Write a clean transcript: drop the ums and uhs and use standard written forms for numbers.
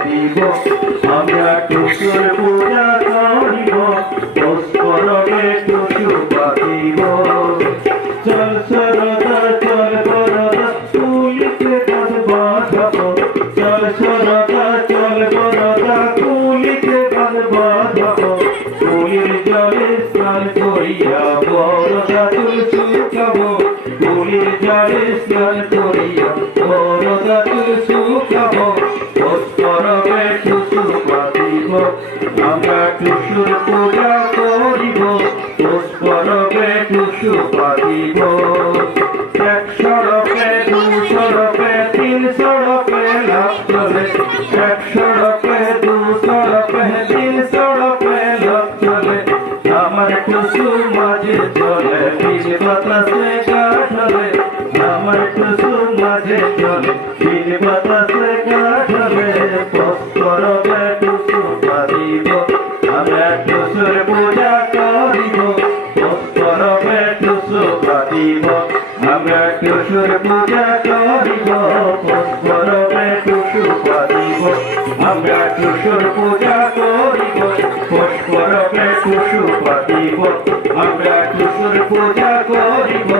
দিব আমরা টুসুর পূজা করিব পুষ্পরবে টুসু পাতিব চল সরদা চল বরদা তুলিতে পদ বাঁধাবো চল সরদা চল বরদা তুলিতে পদ বাঁধাবো ফুলের জলে স্নান করিয়া বরদা তুলসী খাবো ফুলের জলে স্নান করিয়া বরদা তুলসী খাবো পুষ্পরবে টুসু পাতিব আমরা টুসুর পূজা করিব পুষ্পরবে টুসু পাতিব 100 রূপে 200 রূপে 300 রূপে লাভ চলে 100 রূপে 200 রূপে 300 রূপে লাভ চলে আমার টুসু মাঝে চলে বিন বাতাসে কাঠলে আমার টুসু মাঝে চলে বিন বাতাসে কাঠলে পুষ্পরবে টুসু পাতিব আমরা টুসুর পূজা করিব পুষ্পরবে টুসু পাতিব আমরা টুসুর পূজা করিব পুষ্পরবে টুসু পাতিব আমরা টুসুর পূজা করিব পুষ্পরবে টুসু পাতিব আমরা টুসুর পূজা করিব